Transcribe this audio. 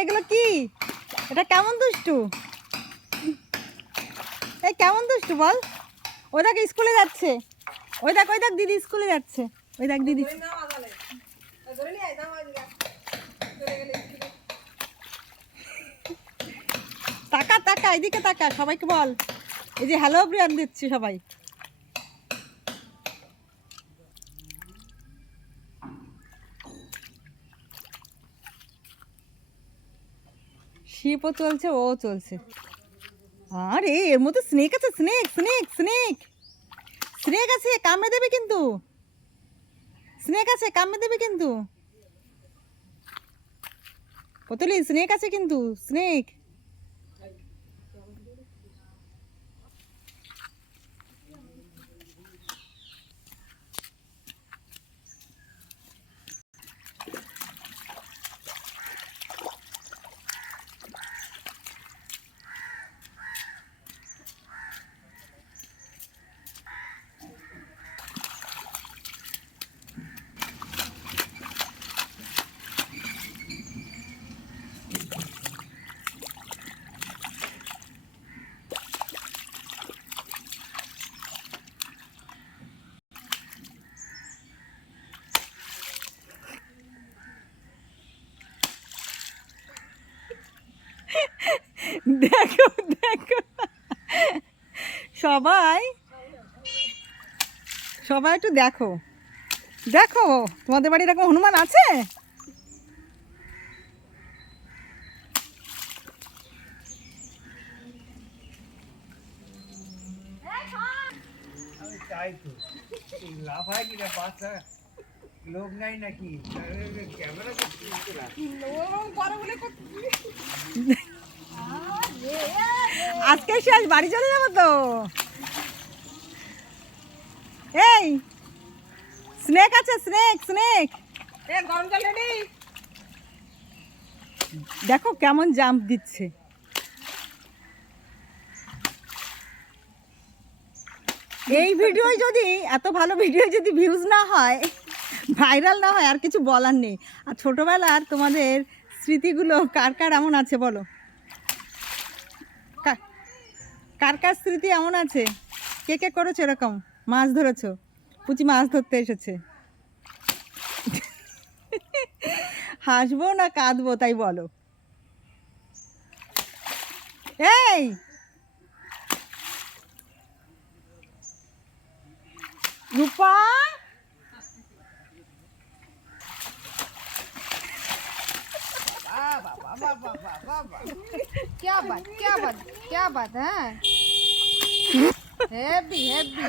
এগুলো কি? এটা কেমন দুষ্টু? এই কেমন দুষ্টু বল? ওই দেখ স্কুলে যাচ্ছে, ওই দেখ দিদি স্কুলে যাচ্ছে, ওই দেখ দিদি। তাকা তাকা এদিকে তাকা, সবাইকে বল এই যে হ্যালো ব্রিয়ান দিচ্ছি সবাই। শিপও চলছে, ও চলছে। আরে এর মধ্যে স্নেক আছে, স্নেক স্নেক স্নেক স্নেক আছে, কামড়ে দেবে কিন্তু। স্নেক আছে, কামড়ে দেবে কিন্তু। পুতুলি স্নেক আছে কিন্তু, স্নেক। দেখো দেখো, সবাই সবাই একটু দেখো দেখো, তোমাদের বাড়ি এরকম হনুমান আছে? তাই তো লাফায় কি বাচ্চা লোক নাই নাকি ক্যামেরা আজকে শেষ, বাড়ি চলে যাবো তো। এই স্নেক আছে, স্নেক স্নেক। দেখো কেমন জাম্প দিচ্ছে। এই ভিডিও যদি, এত ভালো ভিডিও যদি ভিউজ না হয়, ভাইরাল না হয়, আর কিছু বলার নেই। আর ছোটবেলার তোমাদের স্মৃতিগুলো কার কার এমন আছে বলো? কার কার স্মৃতি এমন আছে? কে কে করেছো এরকম মাছ ধরেছো? পুচি মাছ ধরতে এসেছে। হাসবো না কাঁদবো তাই বলো। এই রূপা, क्या बात क्या बात क्या बात है, हैप्पी हैप्पी